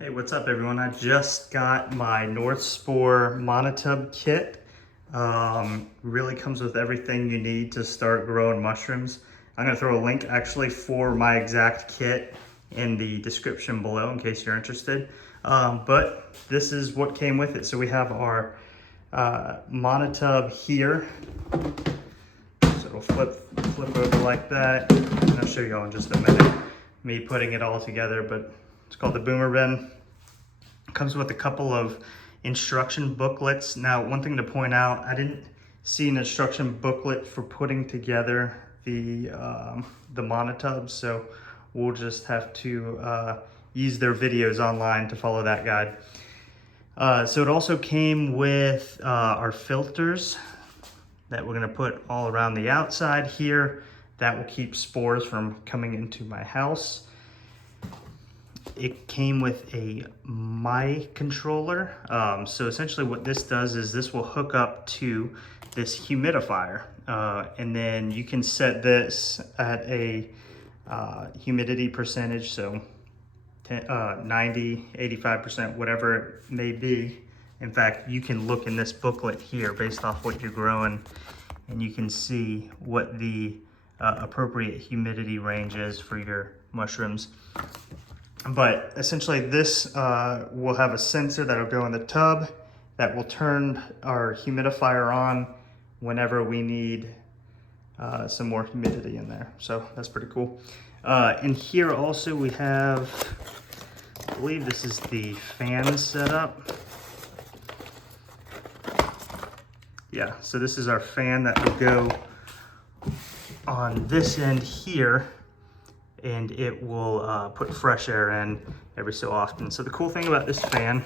Hey, what's up everyone? I just got my North Spore monotub kit. Really comes with everything you need to start growing mushrooms. I'm gonna throw a link actually for my exact kit in the description below in case you're interested. But this is what came with it. So we have our monotub here. So it'll flip over like that. And I'll show you all in just a minute me putting it all together, but it's called the Boomr Bin. Comes with a couple of instruction booklets. Now, one thing to point out, I didn't see an instruction booklet for putting together the monotubs, so we'll just have to use their videos online to follow that guide. So it also came with our filters that we're gonna put all around the outside here. That will keep spores from coming into my house. It came with a My controller. So essentially what this does is this will hook up to this humidifier. And then you can set this at a humidity percentage, so 90, 85%, whatever it may be. In fact, you can look in this booklet here based off what you're growing, and you can see what the appropriate humidity range is for your mushrooms. But essentially this will have a sensor that'll go in the tub that will turn our humidifier on whenever we need some more humidity in there. So that's pretty cool. And here also we have, I believe this is the fan setup. Yeah, so this is our fan that will go on this end here, and it will put fresh air in every so often. So the cool thing about this fan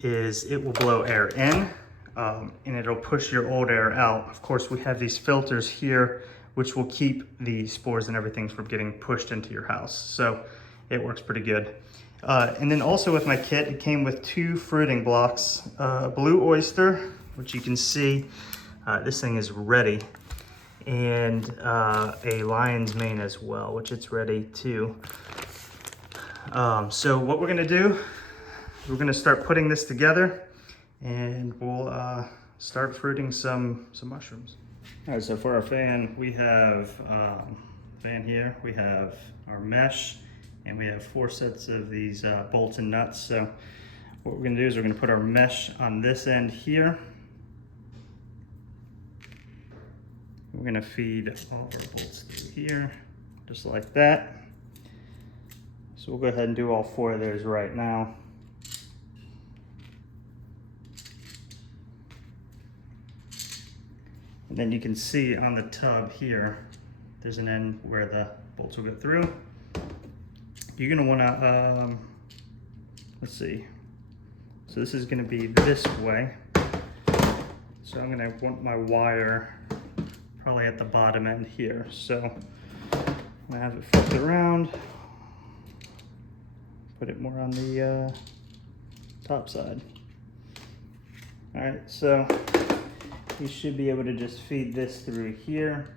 is it will blow air in and it'll push your old air out. Of course, we have these filters here which will keep the spores and everything from getting pushed into your house. So it works pretty good. And then also with my kit, it came with 2 fruiting blocks, Blue Oyster, which you can see, this thing is ready, and a lion's mane as well, which it's ready too. So what we're gonna do, we're gonna start putting this together and we'll start fruiting some mushrooms. All right, so for our fan, we have fan here, we have our mesh, and we have 4 sets of these bolts and nuts. So what we're gonna do is we're gonna put our mesh on this end here. We're gonna feed all of our bolts through here, just like that. So we'll go ahead and do all 4 of those right now. And then you can see on the tub here, there's an end where the bolts will go through. You're gonna wanna, let's see. So this is gonna be this way. So I'm gonna want my wire probably at the bottom end here. So I'm gonna have it flipped around, put it more on the top side. All right, so you should be able to just feed this through here.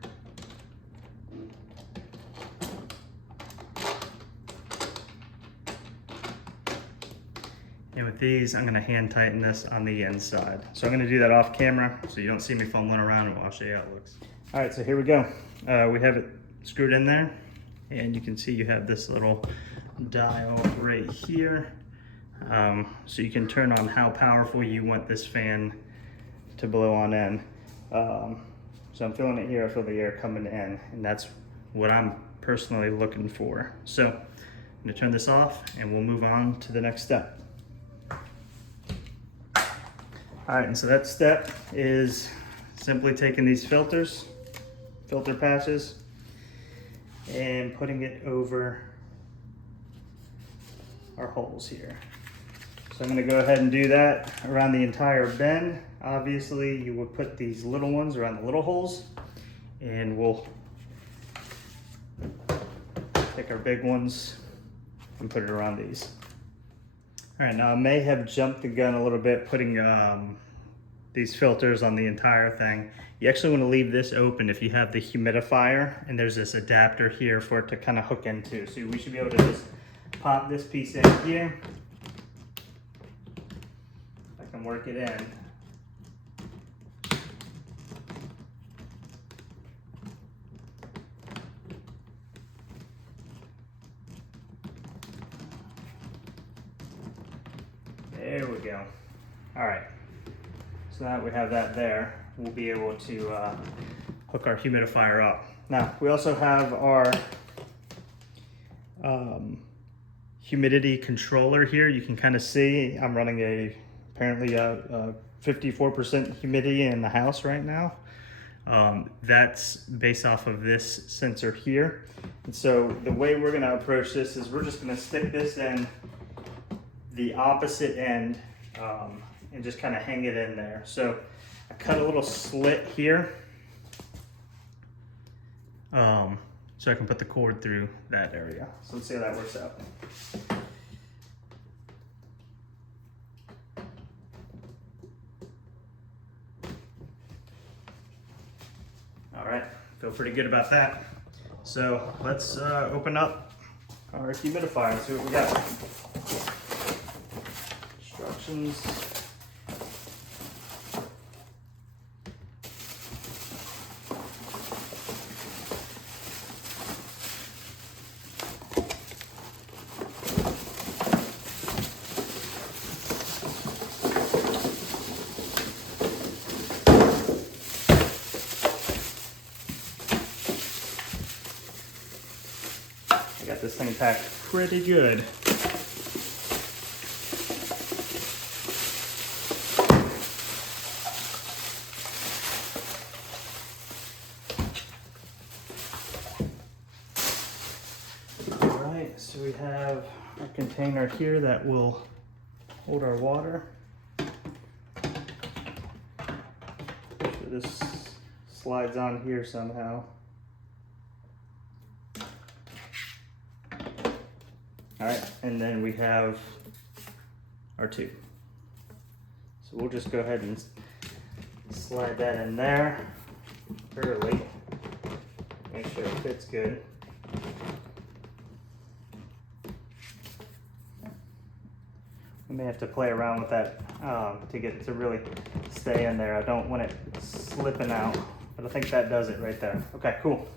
And with these, I'm gonna hand tighten this on the inside. So I'm gonna do that off camera so you don't see me fumbling around, and I'll show you how it looks. All right, so here we go. We have it screwed in there, and you can see you have this little dial right here. So you can turn on how powerful you want this fan to blow on in. So I'm feeling it here, I feel the air coming in, and that's what I'm personally looking for. So I'm gonna turn this off and we'll move on to the next step. All right, and so that step is simply taking these filter patches, and putting it over our holes here. So I'm gonna go ahead and do that around the entire bin. Obviously, you would put these little ones around the little holes, and we'll take our big ones and put it around these. All right, now I may have jumped the gun a little bit putting these filters on the entire thing. You actually want to leave this open if you have the humidifier, and there's this adapter here for it to kind of hook into. So we should be able to just pop this piece in here. I can work it in. There we go. All right, so now that we have that there, we'll be able to hook our humidifier up. Now, we also have our humidity controller here. You can kind of see I'm running apparently a 54% humidity in the house right now. That's based off of this sensor here. And so the way we're gonna approach this is we're just gonna stick this in the opposite end and just kind of hang it in there. So I cut a little slit here so I can put the cord through that area. So let's see how that works out. All right, feel pretty good about that. So let's open up our humidifier and see what we got. Instructions. I got this thing packed pretty good. So we have our container here that will hold our water. So this slides on here somehow. All right, and then we have our tube. So we'll just go ahead and slide that in there early. Make sure it fits good. We may have to play around with that to get it to really stay in there. I don't want it slipping out, but I think that does it right there. Okay, cool.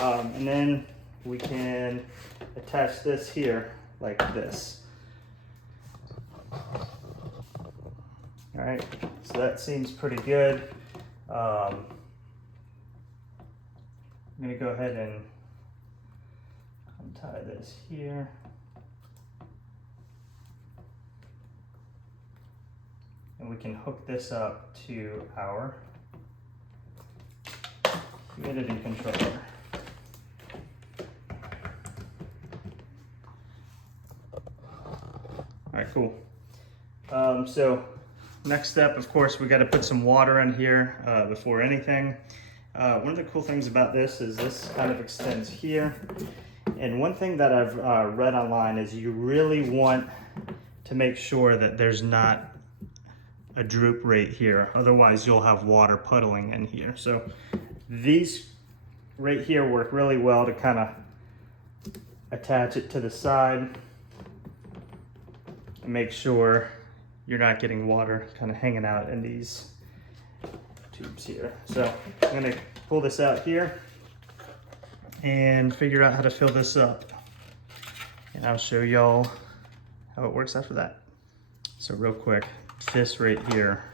And then we can attach this here like this. All right, so that seems pretty good. I'm gonna go ahead and untie this here. And we can hook this up to our humidity controller. All right, cool. So next step, of course, we got to put some water in here before anything. One of the cool things about this is this kind of extends here. And one thing that I've read online is you really want to make sure that there's not a droop right here, otherwise you'll have water puddling in here. So these right here work really well to kind of attach it to the side and make sure you're not getting water kind of hanging out in these tubes here. So I'm gonna pull this out here and figure out how to fill this up, and I'll show y'all how it works after that. So real quick, this right here,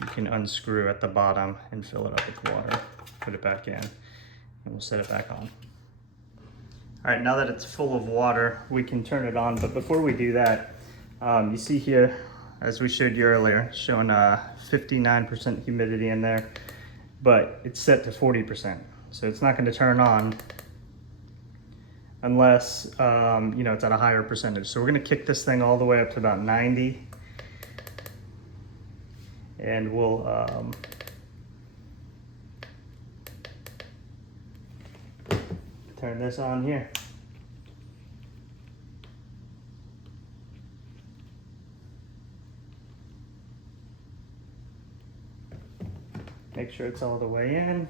you can unscrew at the bottom and fill it up with water. Put it back in, and we'll set it back on. All right, now that it's full of water, we can turn it on. But before we do that, you see here, as we showed you earlier, showing 59% humidity in there, but it's set to 40%. So it's not gonna turn on unless you know, it's at a higher percentage. So we're gonna kick this thing all the way up to about 90. And we'll turn this on here. Make sure it's all the way in.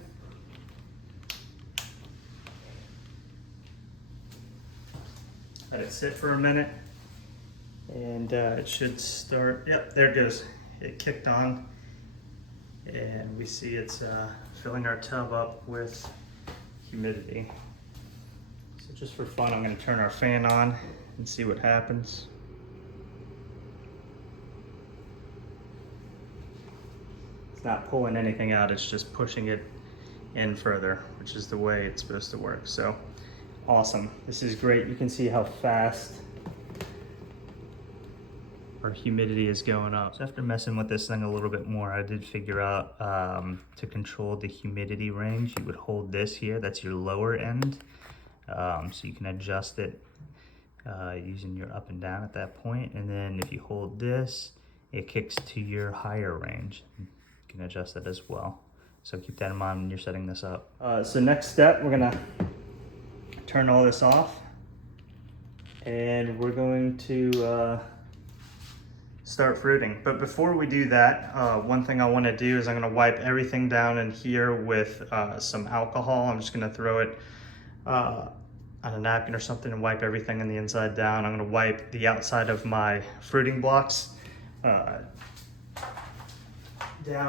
Let it sit for a minute, and it should start. Yep, there it goes. It kicked on, and we see it's filling our tub up with humidity. So just for fun, I'm going to turn our fan on and see what happens. It's not pulling anything out, it's just pushing it in further, which is the way it's supposed to work. So awesome. This is great. You can see how fast our humidity is going up. So after messing with this thing a little bit more, I did figure out to control the humidity range, you would hold this here, that's your lower end. So you can adjust it using your up and down at that point. And then if you hold this, it kicks to your higher range. You can adjust that as well. So keep that in mind when you're setting this up. So next step, we're gonna turn all this off, and we're going to start fruiting. But before we do that, one thing I want to do is I'm going to wipe everything down in here with some alcohol. I'm just going to throw it on a napkin or something and wipe everything on the inside down. I'm going to wipe the outside of my fruiting blocks down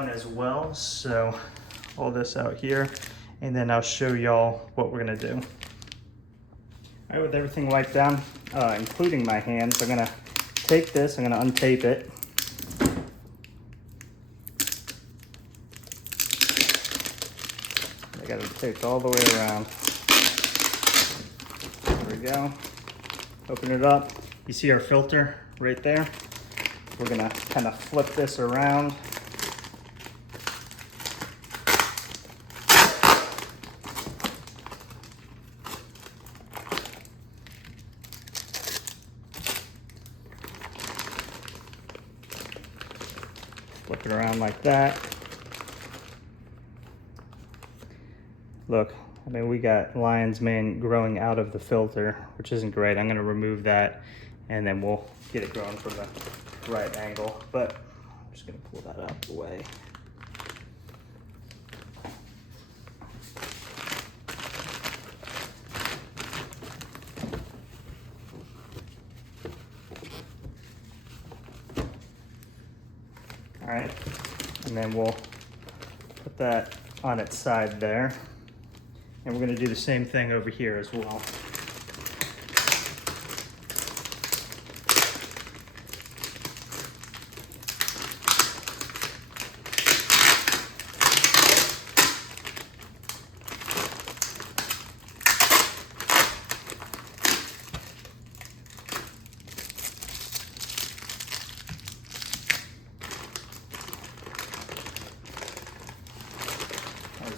as well. So all this out here, and then I'll show y'all what we're going to do. All right, with everything wiped down, including my hands, I'm going to take this, I'm going to untape it. I got it taped all the way around. There we go. Open it up. You see our filter right there? We're going to kind of flip this around. Flip it around like that. Look, I mean, we got lion's mane growing out of the filter, which isn't great. I'm gonna remove that, and then we'll get it growing from the right angle. But I'm just gonna pull that out of the way. All right, and then we'll put that on its side there. And we're gonna do the same thing over here as well.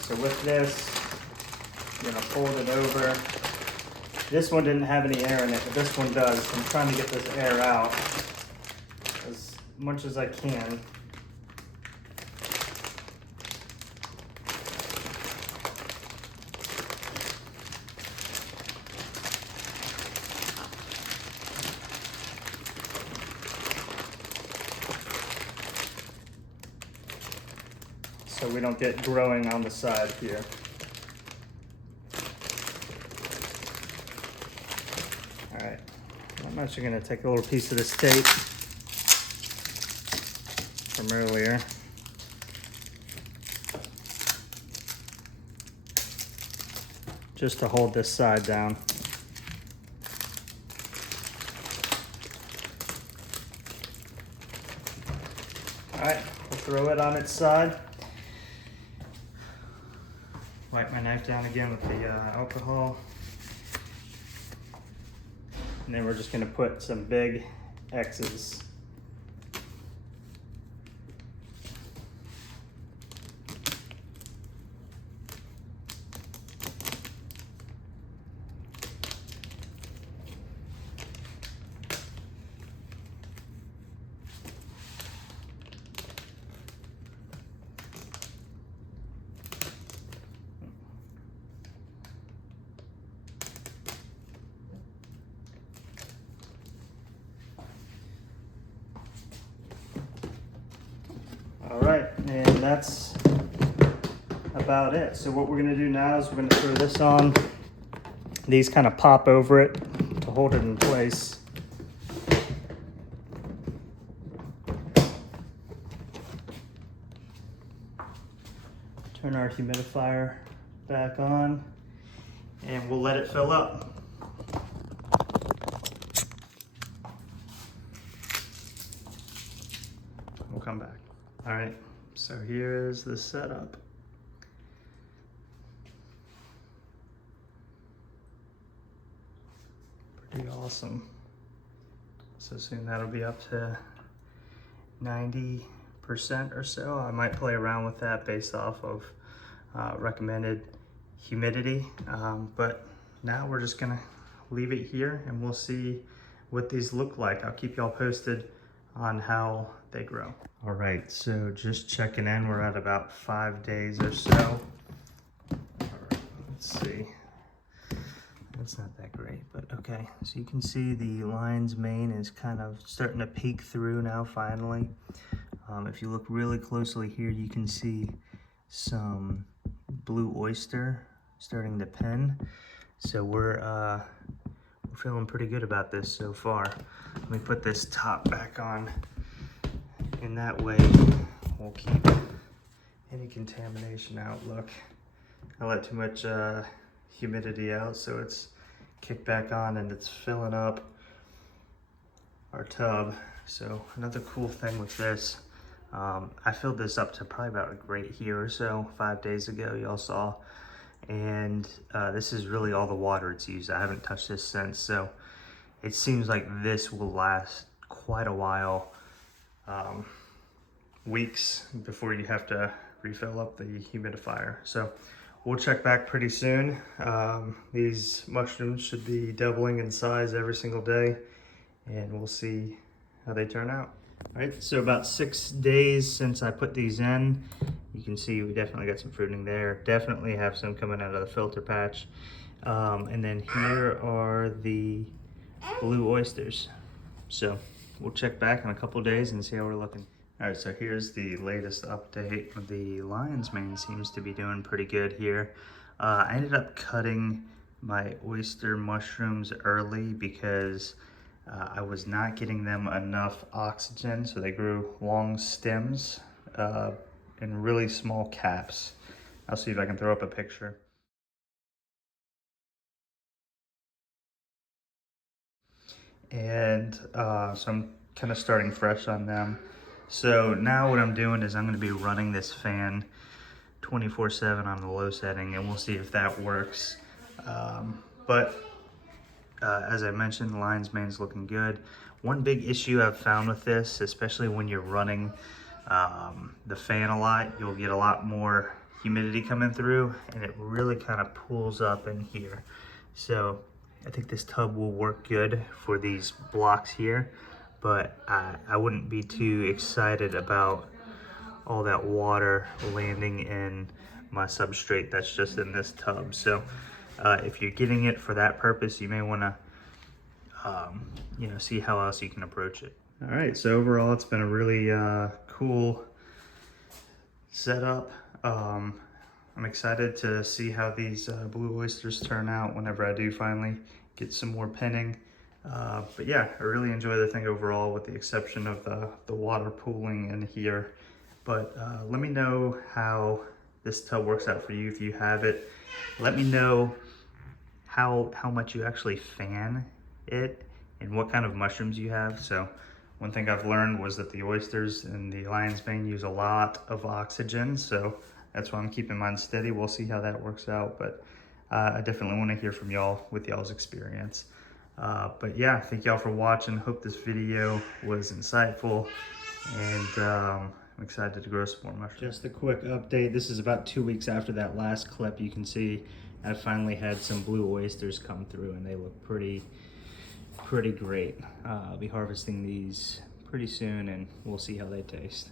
So with this, I'm gonna fold it over. This one didn't have any air in it, but this one does. I'm trying to get this air out as much as I can. So we don't get growing on the side here. All right, I'm actually gonna take a little piece of this tape from earlier. Just to hold this side down. All right, we'll throw it on its side. Wipe my knife down again with the alcohol. And then we're just gonna put some big X's. All right, and that's about it. So what we're gonna do now is we're gonna throw this on. These kind of pop over it to to hold it in place. Turn our humidifier back on and we'll let it fill up. We'll come back. All right, so here's the setup. Pretty awesome. So soon that'll be up to 90% or so. I might play around with that based off of recommended humidity, but now we're just gonna leave it here and we'll see what these look like. I'll keep y'all posted on how they grow. All right, so just checking in, we're at about 5 days or so. All right, let's see. That's not that great, but okay. So you can see the lion's mane is kind of starting to peek through now finally. If you look really closely here, you can see some blue oyster starting to pin. So we're feeling pretty good about this so far. Let me put this top back on, and that way we'll keep any contamination out. Look, I let too much humidity out, so it's kicked back on and it's filling up our tub. So another cool thing with this, I filled this up to probably about right here or so 5 days ago, y'all saw, and this is really all the water it's used. I haven't touched this since, so it seems like this will last quite a while, weeks before you have to refill up the humidifier. So we'll check back pretty soon. These mushrooms should be doubling in size every single day, and we'll see how they turn out. All right, so about 6 days since I put these in, you can see we definitely got some fruiting there. Definitely have some coming out of the filter patch. And then here are the blue oysters. So we'll check back in a couple days and see how we're looking. All right, so here's the latest update. The lion's mane seems to be doing pretty good here. I ended up cutting my oyster mushrooms early because I was not getting them enough oxygen, so they grew long stems in really small caps. I'll see if I can throw up a picture. And so I'm kind of starting fresh on them. So now what I'm doing is I'm going to be running this fan 24/7 on the low setting, and we'll see if that works. As I mentioned, the lion's mane is looking good. One big issue I've found with this, especially when you're running the fan a lot, you'll get a lot more humidity coming through, and it really kind of pools up in here. So I think this tub will work good for these blocks here, but I wouldn't be too excited about all that water landing in my substrate that's just in this tub. So if you're getting it for that purpose, you may want to see how else you can approach it. All right, so overall it's been a really cool setup. I'm excited to see how these blue oysters turn out whenever I do finally get some more pinning. But yeah, I really enjoy the thing overall, with the exception of the water pooling in here. But let me know how this tub works out for you if you have it. Let me know how much you actually fan it and what kind of mushrooms you have. So one thing I've learned was that the oysters and the lion's mane use a lot of oxygen, so that's why I'm keeping mine steady. We'll see how that works out, but I definitely want to hear from y'all with y'all's experience. But yeah, thank y'all for watching. Hope this video was insightful, and I'm excited to grow some more mushrooms. Just a quick update. This is about 2 weeks after that last clip. You can see I finally had some blue oysters come through, and they look pretty great. I'll be harvesting these pretty soon, and we'll see how they taste.